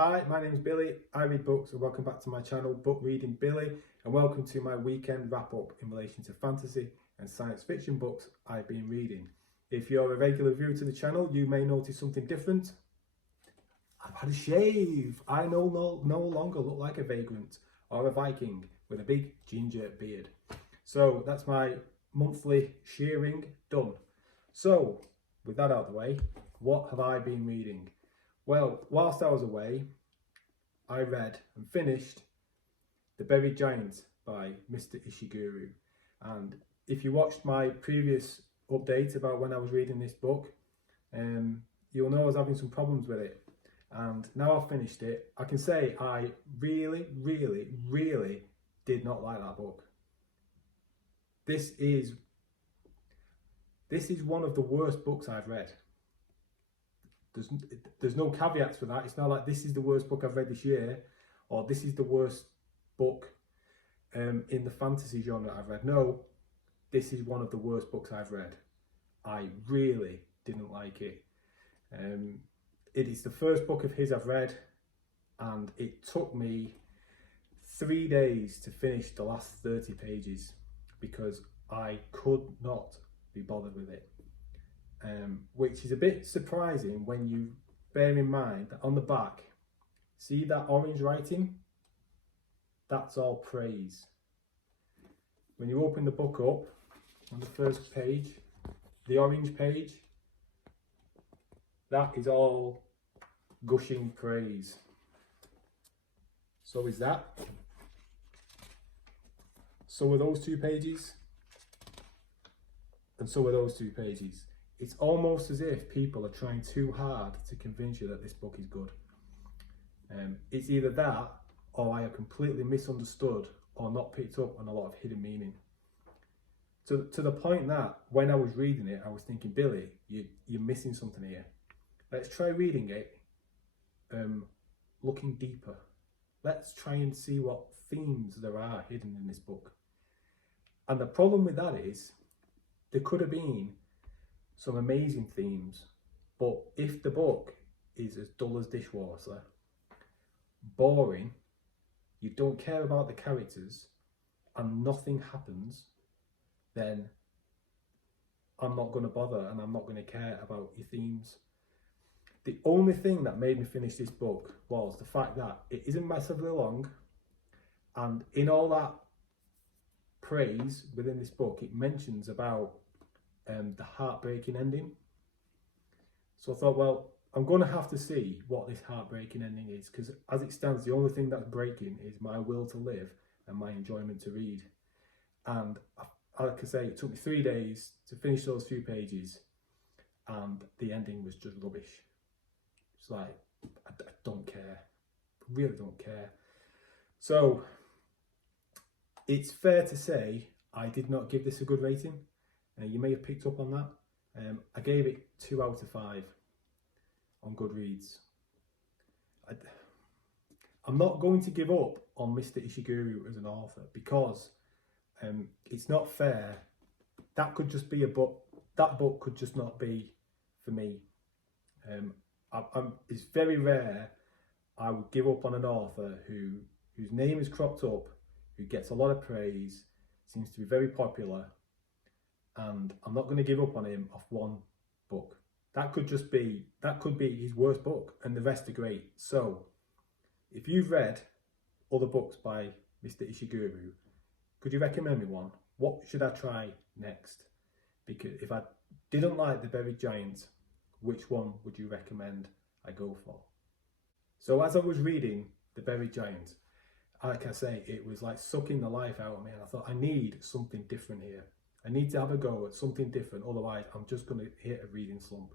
Hi, my name's Billy. I read books and welcome back to my channel, Book Reading Billy, and welcome to my weekend wrap up in relation to fantasy and science fiction books I've been reading. If you're a regular viewer to the channel, you may notice something different. I've had a shave. I no longer look like a vagrant or a Viking with a big ginger beard. So that's my monthly shearing done. So with that out of the way, what have I been reading? Well, whilst I was away, I read and finished The Buried Giant by Mr. Ishiguro. And if you watched my previous update about when I was reading this book, you'll know I was having some problems with it. And now I've finished it, I can say I really did not like that book. This is one of the worst books I've read. There's no caveats for that. It's not like this is the worst book I've read this year, or this is the worst book in the fantasy genre I've read. No, this is one of the worst books I've read. I really didn't like it. It is the first book of his I've read, and it took me 3 days to finish the last 30 pages because I could not be bothered with it. Which is a bit surprising when you bear in mind that on the back, see that orange writing? That's all praise. When you open the book up, on the first page, the orange page, that is all gushing praise. So is that. So are those 2 pages. And so are those 2 pages. It's almost as if people are trying too hard to convince you that this book is good. It's either that, or I have completely misunderstood or not picked up on a lot of hidden meaning. To the point that when I was reading it, I was thinking, Billy, you're missing something here. Let's try reading it, looking deeper. Let's try and see what themes there are hidden in this book. And the problem with that is, there could have been some amazing themes, but if the book is as dull as dishwater, boring, you don't care about the characters, and nothing happens, then I'm not going to bother and I'm not going to care about your themes. The only thing that made me finish this book was the fact that it isn't massively long, and in all that praise within this book, it mentions about the heartbreaking ending. So I thought, well, I'm going to have to see what this heartbreaking ending is, because as it stands, the only thing that's breaking is my will to live and my enjoyment to read. And like I say, it took me 3 days to finish those few pages, and the ending was just rubbish. It's like, I don't care, really don't care. So it's fair to say I did not give this a good rating. You may have picked up on that. I gave it 2 out of 5 on Goodreads. I'm not going to give up on Mr. Ishiguro as an author, because it's not fair. That could just be a book. That book could just not be for me. It's very rare I would give up on an author whose name is cropped up, who gets a lot of praise, seems to be very popular, and I'm not going to give up on him off one book. That could be his worst book, and the rest are great. So if you've read other books by Mr. Ishiguro, could you recommend me one? What should I try next? Because if I didn't like The Buried Giant, which one would you recommend I go for? So as I was reading The Buried Giant, like I say, it was like sucking the life out of me, and I thought, I need something different here. I need to have a go at something different, otherwise I'm just going to hit a reading slump.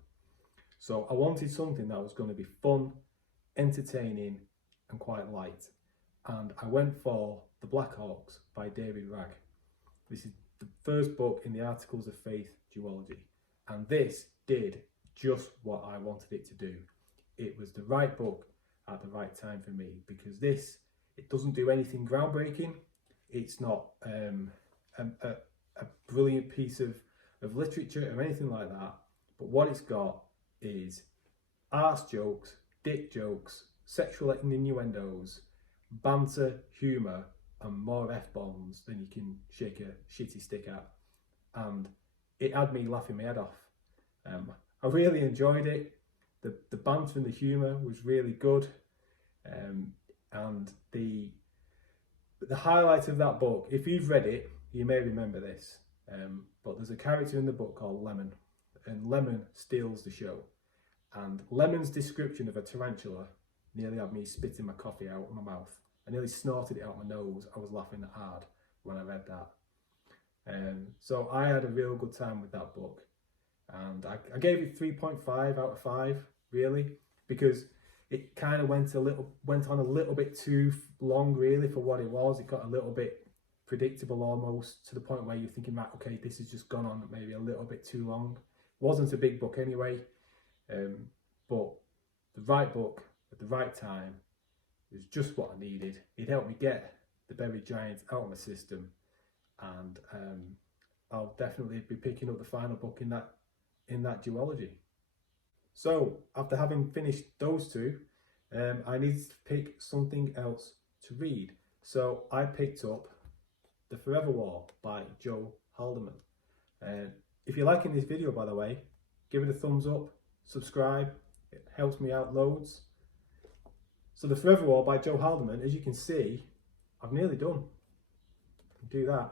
So I wanted something that was going to be fun, entertaining, and quite light. And I went for The Blackhawks by David Ragg. This is the first book in the Articles of Faith duology. And this did just what I wanted it to do. It was the right book at the right time for me, because it doesn't do anything groundbreaking. It's not a brilliant piece of literature or anything like that. But what it's got is arse jokes, dick jokes, sexual innuendos, banter, humour, and more F-bombs than you can shake a shitty stick at. And it had me laughing my head off. I really enjoyed it. The banter and the humour was really good. And the highlight of that book, if you've read it, you may remember this, but there's a character in the book called Lemon, and Lemon steals the show. And Lemon's description of a tarantula nearly had me spitting my coffee out of my mouth. I nearly snorted it out my nose. I was laughing hard when I read that. So I had a real good time with that book. And I gave it 3.5 out of 5, really, because it kind of went on a little bit too long, really, for what it was. It got a little bit predictable almost, to the point where you're thinking, right, okay, this has just gone on maybe a little bit too long. It wasn't a big book anyway, but the right book at the right time was just what I needed. It helped me get the Buried Giants out of my system, and I'll definitely be picking up the final book in that duology. So after having finished those two, I needed to pick something else to read. So I picked up The Forever War by Joe Haldeman. If you're liking this video, by the way, give it a thumbs up, subscribe, it helps me out loads. So The Forever War by Joe Haldeman, as you can see, I've nearly done. Do that.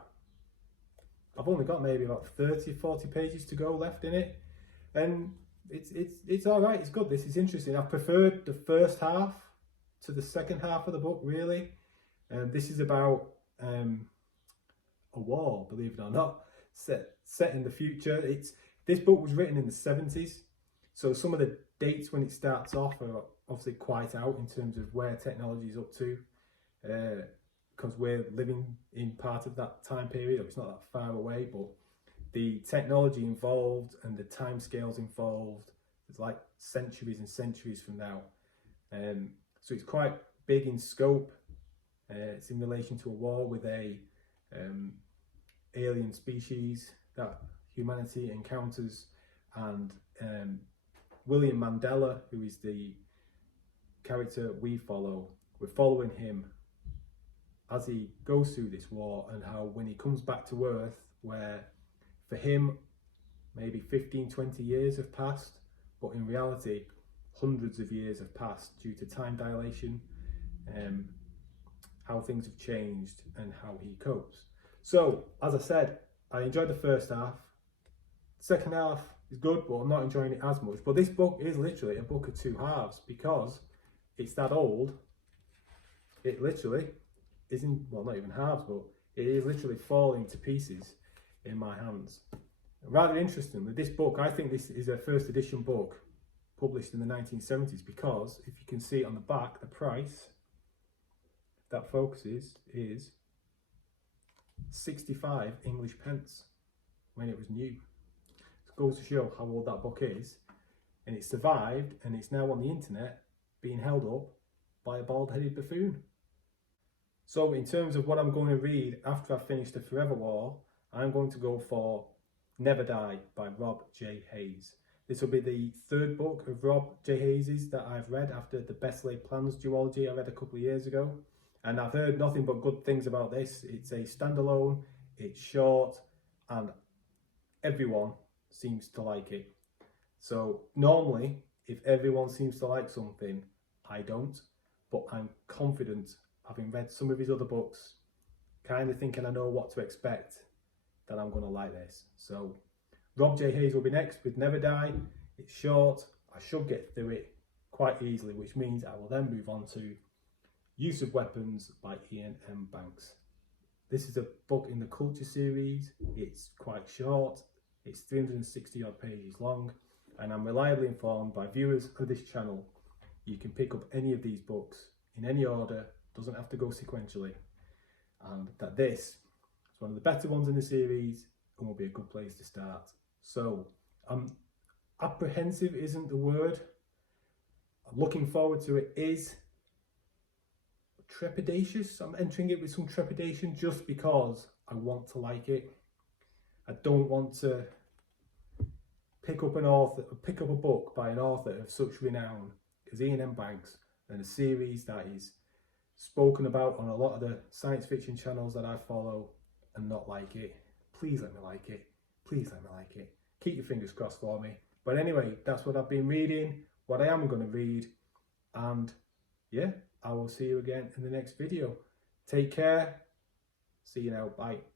I've only got maybe about 30-40 pages to go left in it, and it's all right. It's good. This is interesting. I preferred the first half to the second half of the book, really. This is about a war, believe it or not, set in the future. This book was written in the 70s, so some of the dates when it starts off are obviously quite out in terms of where technology is up to, because we're living in part of that time period. It's not that far away, but the technology involved and the timescales involved, it's like centuries and centuries from now. So it's quite big in scope. It's in relation to a war with a alien species that humanity encounters, and William Mandela, who is the character we follow, we're following him as he goes through this war, and how when he comes back to Earth, where for him maybe 15-20 years have passed, but in reality hundreds of years have passed due to time dilation, how things have changed and how he copes. So as I said, I enjoyed the first half. Second half is good, but I'm not enjoying it as much. But this book is literally a book of two halves, because it's that old. It literally isn't, well, not even halves, but it is literally falling to pieces in my hands. Rather interestingly, this book, I think this is a first edition book published in the 1970s, because if you can see on the back, the price, if that focuses, is 65 English pence when it was new. It goes to show how old that book is, and it survived, and it's now on the internet being held up by a bald-headed buffoon. So in terms of what I'm going to read after I've finished The Forever War, I'm going to go for Never Die by Rob J. Hayes. This will be the third book of Rob J. Hayes's that I've read after the Best Laid Plans duology I read a couple of years ago. And I've heard nothing but good things about this. It's a standalone, it's short, and everyone seems to like it. So normally, if everyone seems to like something, I don't. But I'm confident, having read some of his other books, kind of thinking I know what to expect, that I'm going to like this. So Rob J. Hayes will be next with Never Die. It's short. I should get through it quite easily, which means I will then move on to Use of Weapons by Ian M. Banks. This is a book in the Culture series. It's quite short. It's 360 odd pages long, and I'm reliably informed by viewers of this channel you can pick up any of these books in any order, doesn't have to go sequentially, and that this is one of the better ones in the series and will be a good place to start. So apprehensive isn't the word. I'm looking forward to it is trepidatious. I'm entering it with some trepidation just because I want to like it. I don't want to pick up a book by an author of such renown as Ian M. Banks and a series that is spoken about on a lot of the science fiction channels that I follow and not like it, please let me like it. Please let me like it. Keep your fingers crossed for me. But anyway, that's what I've been reading, what I am going to read, and yeah, I will see you again in the next video. Take care. See you now. Bye.